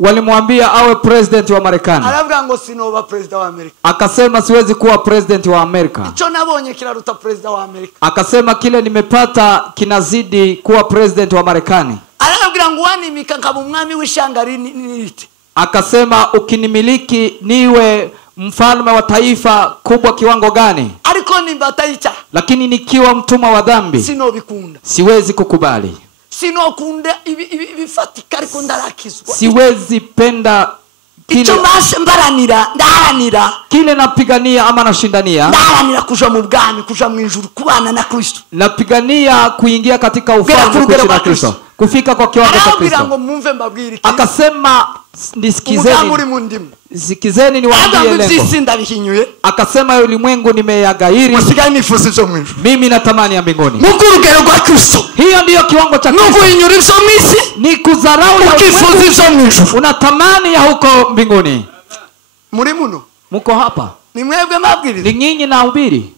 Walimwambia awe president wa Marekani. Aravuga ngo sinoba president wa Amerika. Akasema siwezi kuwa president wa Amerika. Ico nabonye kiraruta president wa Amerika. Akasema kile nimepata kinazidi kuwa president wa Marekani. Aravuga ngo wanimika nkaba umwami w'ishangari nirite. Akasema ukinimiliki niwe mfalme wa taifa kubwa kiwango gani? Ariko nimbataicha. Lakini nikiwa mtumwa wa dhambi sinobikunda. Siwezi kukubali. Sinokunda ibifatika ariko ndarakizwa. Siwezi penda kile ndaharanira kile napigania ama nashindania. Ndaharanira kuja mu bwami, kuja mu ijuru, kubana na Kristo. Napigania kuingia katika ufalme wa Kristo. Kufika kwa kiwango cha Kristo. Akasema sikizeni niwaambie lengo. Akasema ulimwengu nimeyagairi. Mimi natamani ya mbinguni. Hiyo ndiyo kiwango cha Kristo. Ni kudharau ya ulimwengu. Unatamani ya huko mbinguni. Muko hapa. Ni nyinyi na ubiri.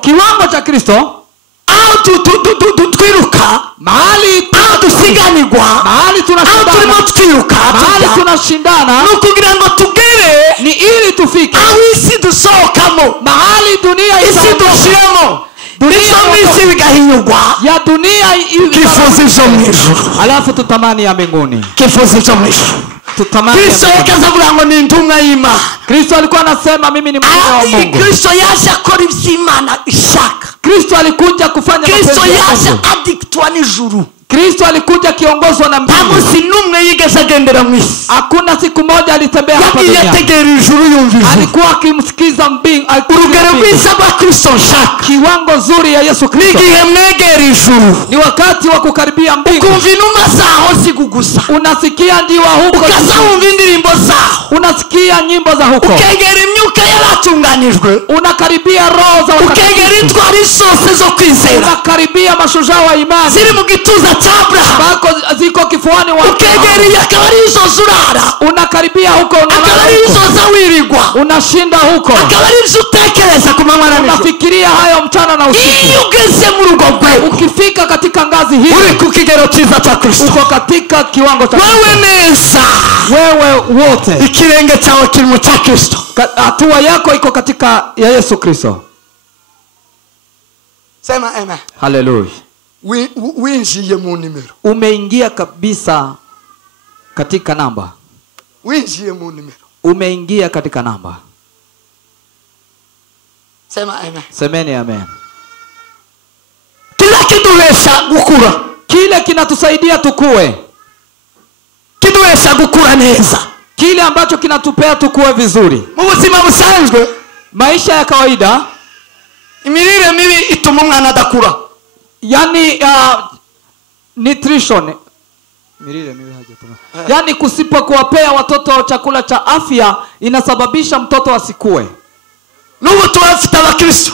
Kiwango cha Kristo. Twiruka mahali tusiganirwa, mahali tunashindana nukugira ngo tugere ni ili tufike isi dusohokamo, mahali dunia isi dushiramo, dunia bigahinyurwa ya dunia kifuzi cyo mwijuru, alafu tutamani ya mbinguni. Kifuzi cyo mwijuru Kristo yakazavuga ngo ni intumwa y'Imana. Kristo alikuwa anasema mimi ni mwana wa Mungu. Kristo yaje akora iby'Imana ishaka. Kristo alikuja kufanya mapenzi ya Mungu. Kristo yaje adictwa n'ijuru. Kristo alikuja kiongozwa na mbingu. Tamusi numwe yigeze agendera mu isi. Hakuna siku moja alitembea hapa duniani. Yategera ijuru yumvise. Alikuwa akimsikiza mbingu. Urugero rwiza rwa Kristo nshaka. Kiwango zuri ya Yesu Kristo. Nigihe mwegera ijuru. Ni wakati wa kukaribia mbingu. Ukumva inuma zaho zigugusa. Unasikia ndiwa huko. Ukazumva indirimbo zaho. Unasikia nyimbo za huko. Ukegera imyuka y'abatunganijwe. Unakaribia roho za watakatifu. Ukegera intwari zose zo kwizera. Unakaribia mashujaa wa imani. Ziri mu gituza bako ziko kifuani wa ukegeri akabari izo zurara. Unakaribia huko akabari izo zawirigwa. Unashinda huko. Akabari izo utekereza ku manywa na nijoro. Unafikiria hayo mchana na usiku. Iyo ugeze mu rugo rwawe, ukifika katika ngazi hii, uri ku kigero cyiza cha Kristo, uko katika kiwango cha Kristo. Wewe neza, wewe wote ikirenge cyawe kiri mu cha Kristo, hatua yako iko katika ya Yesu Kristo. Sema amen. Hallelujah. Winjiye mu nimero. Umeingia kabisa katika namba. Winjiye mu nimero. Umeingia katika namba. Sema amen. Semeni amen. Kila kiduwesha gukura. Kile kinatusaidia tukue. Kiduwesha gukura neza. Kile ambacho kinatupea tukue vizuri. Mu buzima busanzwe, maisha ya kawaida, imirire mibi ituma umwana adakura. Yani nutrition mirire mibi hajatuma. Yani kusipokuwapea watoto chakula cha afya inasababisha mtoto asikue. Nubu tuwafite abakristo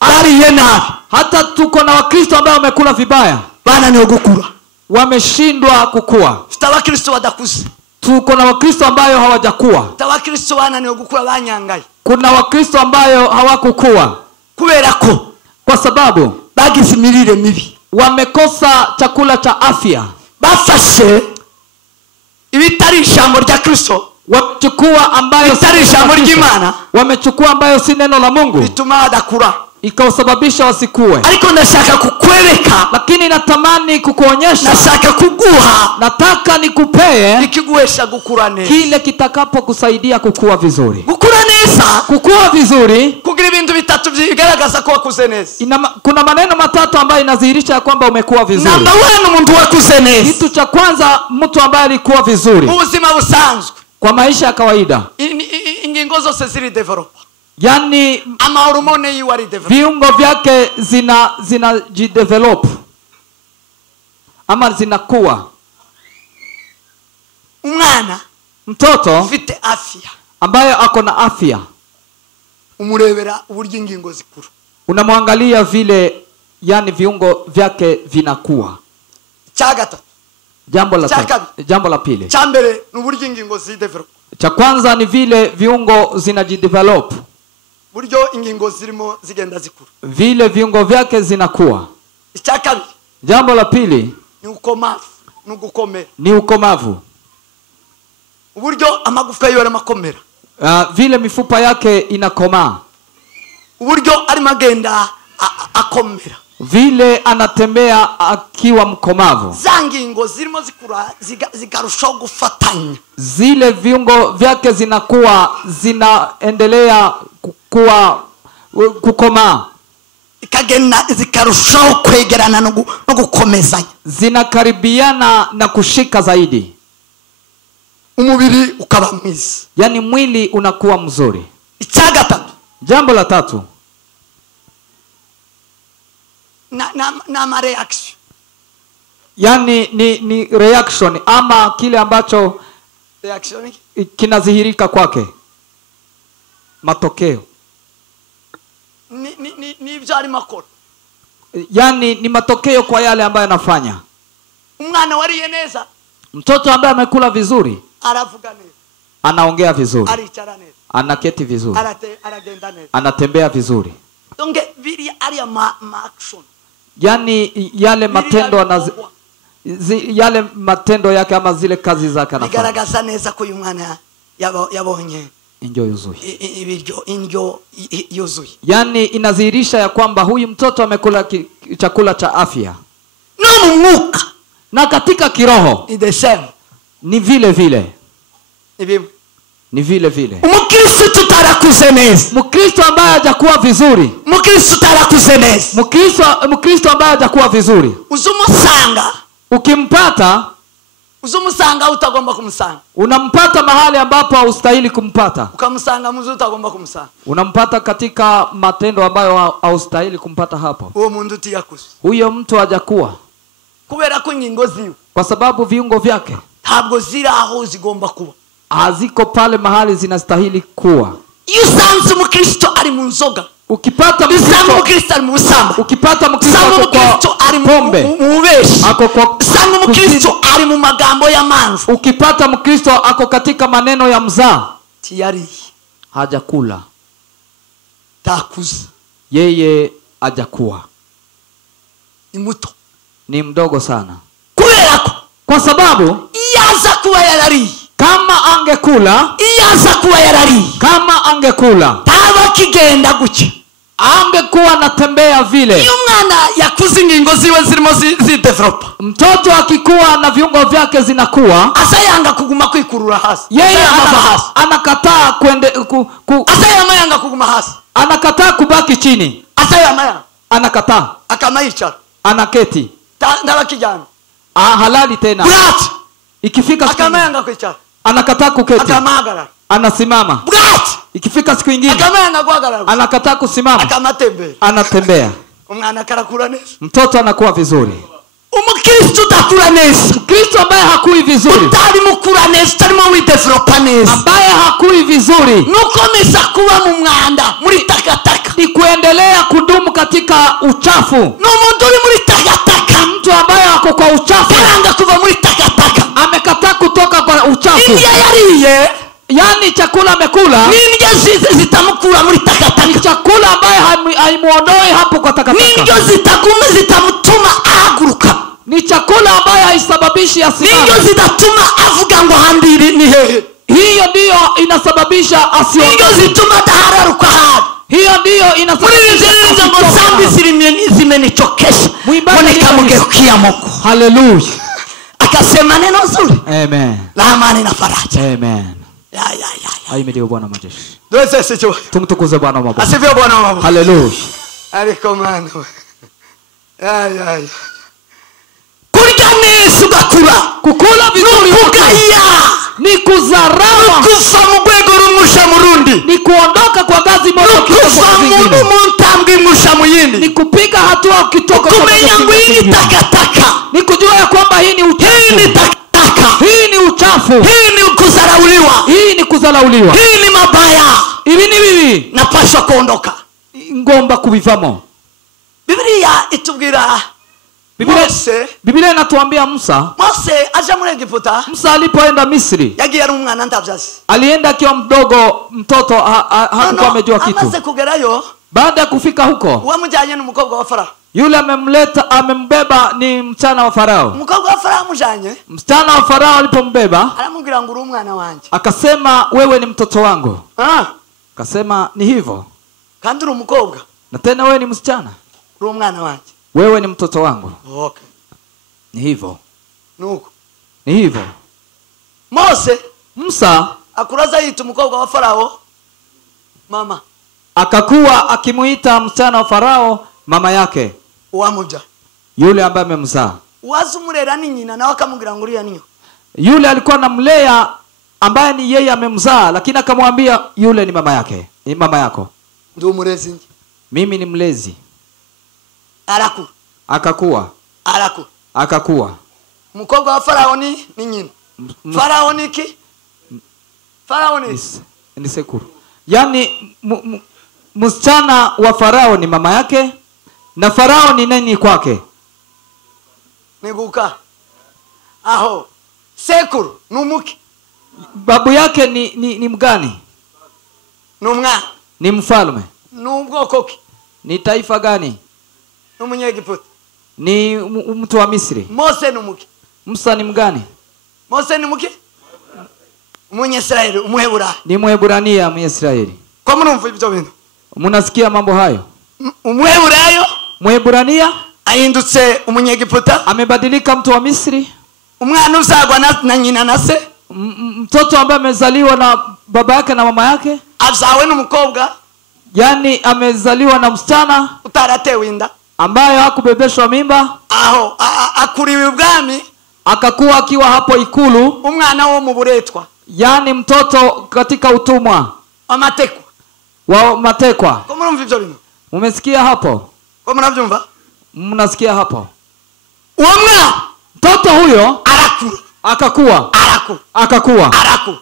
ariye nabi. Hata tuko na wakristo ambao wamekula vibaya. Bana ni gukura. Wameshindwa kukua. Fita abakristo badakuze. Tuko na wakristo ambao hawajakuwa. Fita abakristo bana ni gukura banyangaye. Kuna wakristo ambao hawakukua. Kubera ko kwa sababu bagize imirire mibi. Wamekosa chakula cha afya. Bafashe ibitari ijambo rya Kristo. Wamechukua ambayo si ijambo ry'Imana. Wamechukua ambayo si neno la Mungu. Bituma badakura. Ikawasababisha wasikue. Ariko ndashaka kukweleka. Lakini natamani kukuonyesha. Nashaka kuguha. Nataka nikupee. Ikiguhesha gukura neza. Kile kitakapo kusaidia kukua vizuri. Gukura neza. Kukua vizuri. Kugira ibintu bitatu bigaragaza ko wakuze neza. Kuna maneno matatu ambayo inadhihirisha kwamba umekuwa vizuri. Namba 1 umuntu wakuze neza. Kitu cha kwanza mtu ambaye alikuwa vizuri. Ubuzima busanzwe. Kwa maisha ya kawaida. Ingingo zose ziri develop. Yani amahormone yiwari develop. Viungo vyake zinajidevelop. Ama zinakuwa. Umwana mtoto ufite afya ambaye ako na afya umurebera uburyo ingingo zikuru. Unamwangalia vile yani viungo vyake vinakuwa. Chagatatu. Jambo la pili. Cha mbere n'uburyo ingingo zidevelop. Cha kwanza ni vile viungo zinajidevelop. Buryo ingingo zirimo zigenda zikuru. Vile viungo vyake zinakuwa. Cha kabiri. Jambo la pili ni ukomavu, n'ugukomera. Ni ukomavu. Uburyo amagufwa yiwe makomera. Vile mifupa yake inakomaa. Uburyo ari magenda akomera. Vile anatembea akiwa mkomavu. Zangingo zirimo zikura zikarushaho gufatanya. Zile viungo vyake zinaendelea kukomaa. Ikagenda zikarushaho kwegerana no gukomezanya. Zinakaribiana na kushika zaidi. Umubiri ukaba mwiza. Yani mwili unakuwa mzuri. Icyagatatu. Jambo la tatu. na reaction. Yani ni reaction ama kile ambacho reaction kinadhihirika kwake. Matokeo. Ni ibyo ari makoro. Yani ni matokeo kwa yale ambayo anafanya. Umwana wariye neza. Mtoto ambaye amekula vizuri. Aravuga neza. Anaongea vizuri. Aricara neza. Anaketi vizuri. Aragenda neza. Anatembea vizuri. Donge biri ari action. Yani yale matendo yale matendo yake ama zile kazi zake anafanya. Bigaragaza neza ko uyu mwana yabonye indyo yuzuye. Indyo yuzuye. Yani inadhihirisha ya kwamba huyu mtoto amekula chakula cha afya. No mumuka. Na katika kiroho ni vile vile. Ni vile vile. Umukristo tutarakuze neza. Mkristo ambaye hajakuwa vizuri. Mukristo tutarakuze neza. Mkristo ambaye hajakuwa vizuri. Uzumusanga. Ukimpata uzumusanga utagomba kumusanga. Unampata mahali ambapo haustahili kumpata. Ukamusanga mzu utagomba kumusanga. Unampata katika matendo ambayo haustahili kumpata hapo. Uwo muntu tiyakuze. Huyo mtu hajakuwa. Kubera ko ingingo ziwe. Kwa sababu viungo vyake ntabwo ziri aho zigomba kuba. Haziko pale mahali zinastahili kuwa. Iyo usanze umukristo ari mu nzoga. Ukipata mukristo ari mu busamba. Ukipata mkristo ari mu ubeshi. Usanga umukristo ari mu magambo y'amanzi. Ukipata mkristo ako katika maneno ya mzaa. Tiyari. Hajakula. Takuze. Yeye hajakuwa. Ni muto. Ni mdogo sana. Kubera kwa sababu yaza kuba yarari. Kama angekula, yaza kuba yarari. Kama angekula, taba kigenda guke. Angekuwa anatembea vile. Iyo mwana yakuze ingingo ziwe zirimo zidevelop. Mtoto akikuwa na viungo vyake zinakuwa, asayanga kuguma kwikurura hasi. Yeye anakataa asayanga kuguma hasi. Anakataa kubaki chini. Anakataa. Akamayicara. Anaketi. Ndaba kijana. Halali tena. Brat. Ikifika akamayanga kwicara. Anakataa kuketi. Akamagara. Anasimama. Brat. Ikifika siku nyingine akamayanga guhagarara. Anakataa kusimama. Akamatembea. Anatembea. Umwana karakura neza. Mtoto anakuwa vizuri. umukristo udakura neza, Kristo ambaye hakui vizuri, utari mukura neza, utarimo widevelopa neza, ambaye hakui vizuri, nukomeza kuba mu mwanda, muri takataka, ni kuendelea kudumu katika uchafu. N'umuntu uri muri takataka, Mtu ambaye ako kwa uchafu, karanga kuva muri takataka, amekataa kutoka kwa uchafu. Indya yariye, yani chakula amekula, n'indya zitamukura muri takataka, ni chakula ambaye haimuondoe hapo kwa takataka, n'indyo zitagume zitamutuma ahaguruka, ni chakula ambaye haisababishi asimame, n'indyo zidatuma avuga ngo hambiri ni hehe, hiyo ndiyo inasababisha asiondoke, n'indyo zituma dahararuka hadi, hiyo ndiyo inasababisha ngo zambi zimenichokesha, nikamgeukia Mungu. Haleluya. Akasema neno zuri, amen, la amani na faraja, amen. ya Ahimidiwe Bwana majeshi. Tuweze sicho, tumtukuze Bwana wa mabwana. Asifiwe Bwana wa mabwana. Haleluya. Ariko mwana, ya kurya neza ugakura, kukula vizuri ukaya, ni kuzarama, kufa mu rwego rumusha mu rundi, ni kuondoka kwa ngazi moja kufa mu ntambwe musha mu yindi, ni kupiga hatua ukitoka kumenya ngo hii takataka, ni kujua ya kwamba hii ni uchafu, hii ni takataka, hii ni uchafu, hii ni kuzarauliwa, hii ni kuzalauliwa, hii ni mabaya, ibi ni bibi, napaswa kuondoka, ngomba kubivamo. Biblia itubwira Biblia inatuambia Mose aje muri Egiputa. Musa alipoenda Misri, yagiye ari umwana ndavyazi, alienda akiwa mdogo, mtoto hakuwa amejua kitu. Amaze kugerayo, baada ya kufika huko, wamujanye n'umukobwa wa Farao, yule amembeba ni mchana wa Farao. Umukobwa wa Farao amujanye, mchana wa Farao alipombeba, aramubwira ngo uri umwana wanje, akasema wewe ni mtoto wangu. Akasema ni hivyo, kandi uri umukobwa, na tena wewe ni msichana, uri umwana wanje, wewe ni mtoto wangu. Okay, ni hivyo, nuko ni hivyo. Musa akuraza yita umukobwa wa Farao mama, akakuwa akimuita msichana wa Farao mama yake, uwamuja, yule ambaye amemzaa. Wazumurera ni nyina, nawe akamubwira ngo uriya niyo, yule alikuwa anamlea ambaye ni yeye amemzaa, lakini akamwambia yule ni mama yake, ni mama yako. Ndio mlezi, mimi ni mlezi. Akakuwa mukobwa wa Farao ni nyina. Farao ni ki? Farao ni sekuru. Yani msichana wa Farao ni mama yake, na Farao ni nani kwake? Niguka aho sekuru numuki, babu yake ni mgani? Numwa, ni mfalme. Nubwoko ki? Ni taifa gani? N'umunyegiputa. Ni mtu wa Misri. Mose numuki? Musa ni mgani? Mose ni muki? Umunyesraeli, umuhebura. Ni Mwebrania, Mwisraeli. Kwa mnumva ibyo bintu? Munasikia mambo hayo? Umuheburayo, Mwebrania ahindutse umunyegiputa, amebadilika mtu wa Misri. Umwana uzagwa na nyina na se, mtoto ambaye amezaliwa na baba yake na mama yake, azawe n'umukobwa, yani amezaliwa na msichana utaratewe inda, ambaye hakubebeshwa mimba. Aho akuriwe ubwami, akakuwa akiwa hapo ikulu, umwana wo mu buretwa, yani mtoto katika utumwa wa matekwa. Kwa mnumva ibyo bintu? Umesikia hapo? Kwa mnavyumva? Mnasikia hapo? Umwana mtoto huyo akakuwa,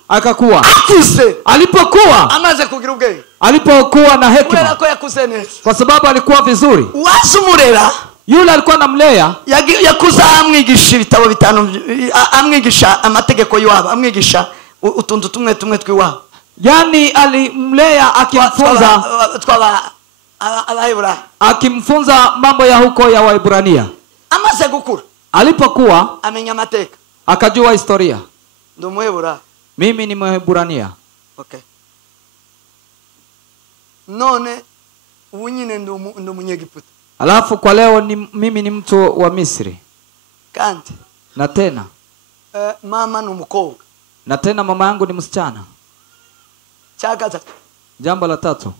akuse, alipokuwa amaze kugira ubwenge, alipokuwa na hekima, ko yakuze neza, kwa sababu alikuwa vizuri. Wasumurera, yule alikuwa namlea, yakuza amwigisha ibitabo bitanu, amwigisha amategeko y'iwabo, amwigisha utuntu tumwe twiwabo. Yani alimlea akimfunza akimfunza mambo ya huko ya Waebrania. Amaze gukura, alipokuwa amenya amateka, akajua historia. Ndo Mwebrania, mimi ni Mwebrania. Okay. None unyine ndo munyegiputa. Alafu kwa leo mimi ni mtu wa Misri. Kandi. Na tena mama n'umukobwa. Na tena mama yangu ni msichana. Chakata. Jambo la tatu.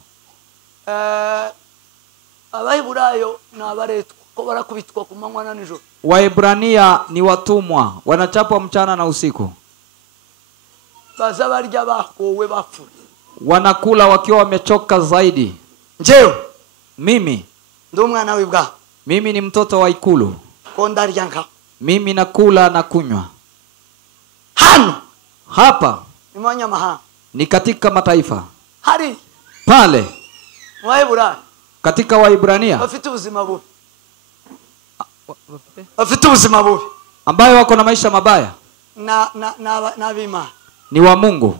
Abaheburayo n'abaretwa ko barakubitwa ku manywa na nijoro. Waebrania ni watumwa, wanachapwa mchana na usiku. Baza barya bakowe bapfu, wanakula wakiwa wamechoka zaidi. Njeo mimi ndo mwana w'ibwa, mimi ni mtoto wa ikulu. kondarya nka mimi nakula na kunywa. Hano Hapa ni manyamahanga, ni katika mataifa. hari Pale Waebrania katika Waibrania bafite ubuzima bubi, bafite ubuzima bubi, ambayo wako na maisha mabaya na bima ni wa Mungu.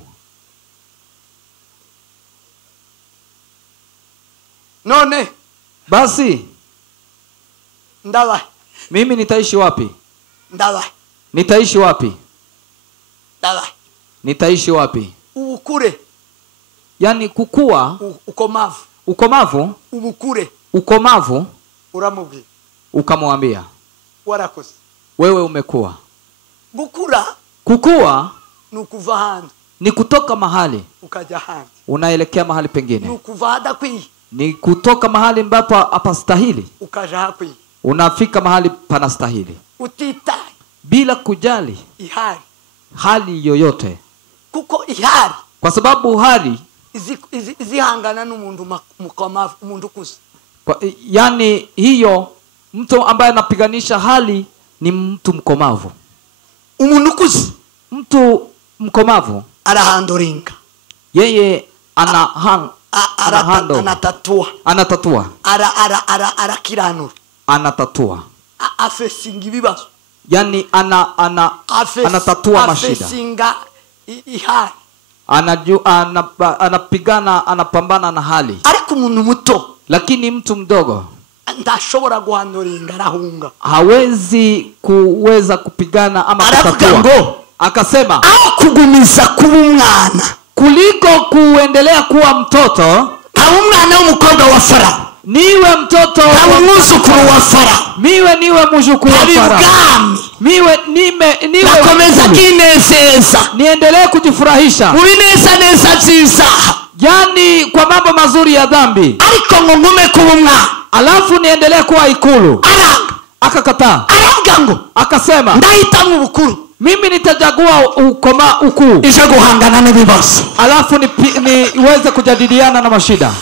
None Basi ndabahe, mimi nitaishi wapi? ndabahe, Nitaishi wapi? ndabahe. Nitaishi wapi? Ubukure, Yani kukua, ukomavu, ukomavu, ubukure, ukomavu. uramubwira Ukamwambia warakoze, wewe umekuwa. gukura Kukua nukuva handi ni kutoka mahali ukaja handi, unaelekea mahali pengine. nukuva hadakwiye Ni kutoka mahali ambapo hapastahili ukaja hakwiye, unafika mahali panastahili, utitaye bila kujali ihari, hali yoyote, kuko ihari kwa sababu hali izihangana n'umuntu mukomavu, umuntu ukuze. Yani hiyo mtu ambaye anapiganisha hali ni mtu mkomavu. Umuntu ukuze, mtu mkomavu arahandoringa, yeye anatatua arakiranura, anatatua, afesinga ibibazo, yani anatatua mashida, afesinga ihari, anapigana, anapambana na hali. Ariko umuntu muto, lakini mtu mdogo ndashobora guhandoringa, arahunga, hawezi kuweza kupigana ama kutatua. Akasema au kugumiza kuba umwana kuliko kuendelea kuwa mtoto, kaba umwana w'umukobwa wa Farao, niwe mtoto wa muzukuru wa Farao, niwe mujukuru wa Farao, niwe nakomeza kinezeza, niendelee kujifurahisha muri neza nziza, yani kwa mambo mazuri ya dhambi, ariko ngo ngume kuba umwana, alafu niendelee kuwa ikulu. Akakataa, akasema ndahitamo ubukuru, mimi nitajagua ukuu ije guhangana n'ibibazo, alafu niweze kujadiliana na mashida.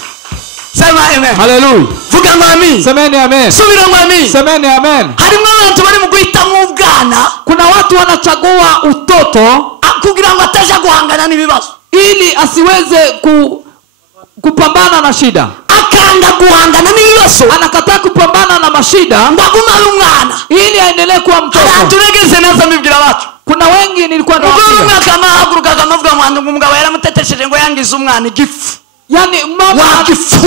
Sema amen. Haleluya. Vuga amen. Semeni amen. Subira amen. Semeni amen. Harimo abantu bari mu guhitamo ubwana, kuna watu wanachagua utoto kugira ngo ataje guhangana n'ibibazo, ili asiweze kupambana na shida. Akanga guhangana n'ibibazo, anakataa kupambana na mashida, ndaguma umwana ili aendelee kuwa mtoto. Turegeze neza mbibwira bacu. Kuna wengi nilikuwa nawaambia, umwana kama haguruka kamavuga mwandu umugabo yaramutetesheje ngo yangize umwana igifu. Yani mama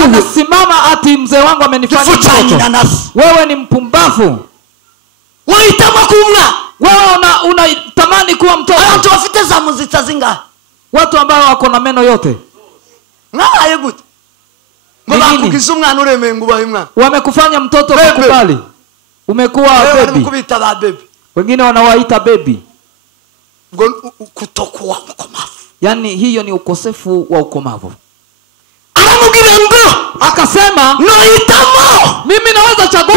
anasimama ati mzee wangu amenifanya mtoto. Wewe ni mpumbavu. Wahitamo kumna. Wewe unatamani kuwa mtoto. Abantu bafite za muzita zinga. Watu ambao wako na meno yote. Ngaye gute. Bakugize umwana uremeye ngo ubahe umwana. Wamekufanya mtoto kukubali. Umekuwa baby. Kubita ba baby. Wengine wanawaita baby. Kutokuwa mkomavu. Yani hiyo ni ukosefu wa ukomavu. Akasema noitamo, mimi naweza chagua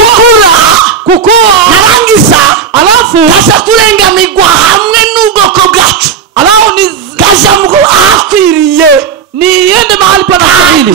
kukua narangiza, alafu kasa kurenganirwa hamwe n'ubwoko bwacu, alafu kaza mugo akwiriye niende mahali pana stahili.